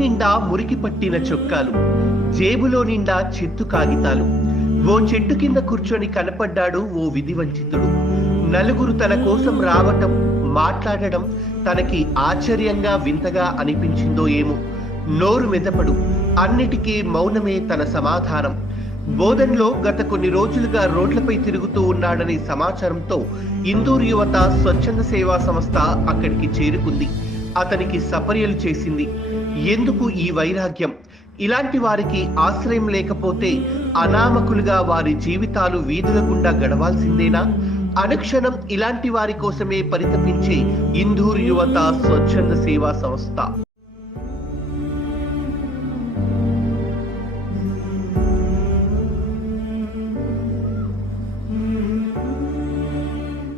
నిండా మురికి పట్టిన చొక్కాలు జేబులో నిండా చెత్తు కాగితాలు. ఓ చెట్టు కింద కూర్చొని కనపడ్డాడు ఓ విధి వంచితుడు. నలుగురు తన కోసం రావటం మాట్లాడడం తనకి ఆశ్చర్యంగా వింతగా అనిపించిందో ఏమో. నోరు మెదపడు అన్నిటికీ మౌనమే తన సమాధానం. బోధన్లో గత కొన్ని రోజులుగా రోడ్లపై తిరుగుతూ ఉన్నాడనే సమాచారంతో ఇందూరు యువత స్వచ్ఛంద సేవా సంస్థ అక్కడికి చేరుకుంది. అతనికి సపర్యలు చేసింది. ఎందుకు ఈ వైరాగ్యం? ఇలాంటి వారికి ఆశ్రయం లేకపోతే అనామకులుగా వారి జీవితాలు వీధుల గుండా గడవాల్సిందేనా? అనుక్షణం ఇలాంటి వారి కోసమే పరితపించే ఇందూర్ యువత స్వచ్ఛంద సేవా సంస్థ.